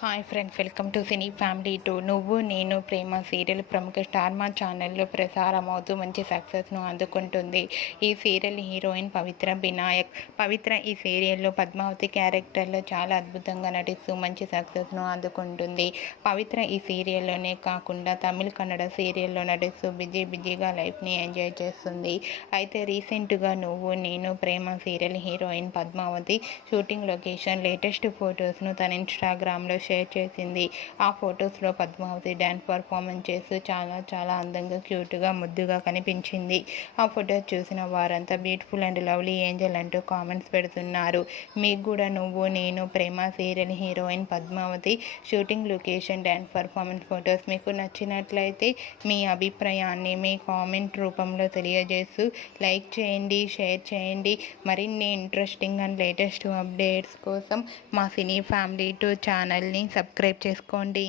Hi friends, welcome to cine family two. నువ్వు Nenu Prema serial ప్రముఖ star మా ఛానల్లో ప్రసారం అవుతూ మంచి సక్సెస్ను అందుకుంటుంది. ఈ సీరియల్ హీరోయిన్ పవిత్ర వినాయక్. పవిత్ర ఈ సీరియల్లో పద్మావతి క్యారెక్టర్లో చాలా అద్భుతంగా నటిస్తూ మంచి సక్సెస్ను అందుకుంటుంది. పవిత్ర ఈ సీరియల్లోనే కాకుండా తమిళ కన్నడ సీరియల్లో నటిస్తూ బిజీగా లైఫ్ని ఎంజాయ్ చేస్తుంది. అయితే రీసెంట్గా Nuvvu Nenu Prema serial heroine Padmavathi shooting location latest ఫొటోస్ను తన ఇన్స్టాగ్రామ్లో షేర్ చేసింది. ఆ ఫొటోస్లో పద్మావతి డ్యాన్స్ పర్ఫార్మెన్స్ చేస్తూ చాలా అందంగా, క్యూట్గా, ముద్దుగా కనిపించింది. ఆ ఫొటోస్ చూసిన వారంతా బ్యూటిఫుల్ అండ్ లవ్లీ ఏంజల్ అంటూ కామెంట్స్ పెడుతున్నారు. మీకు కూడా Nuvvu Nenu Prema serial heroine Padmavathi shooting location dance performance photos మీకు నచ్చినట్లయితే మీ అభిప్రాయాన్ని మీ కామెంట్ రూపంలో తెలియజేస్తూ లైక్ చేయండి, షేర్ చేయండి. మరిన్ని ఇంట్రెస్టింగ్ అండ్ లేటెస్ట్ అప్డేట్స్ కోసం మా సినీ ఫ్యామిలీ టూ ఛానల్ని సబ్స్క్రైబ్ చేసుకోండి.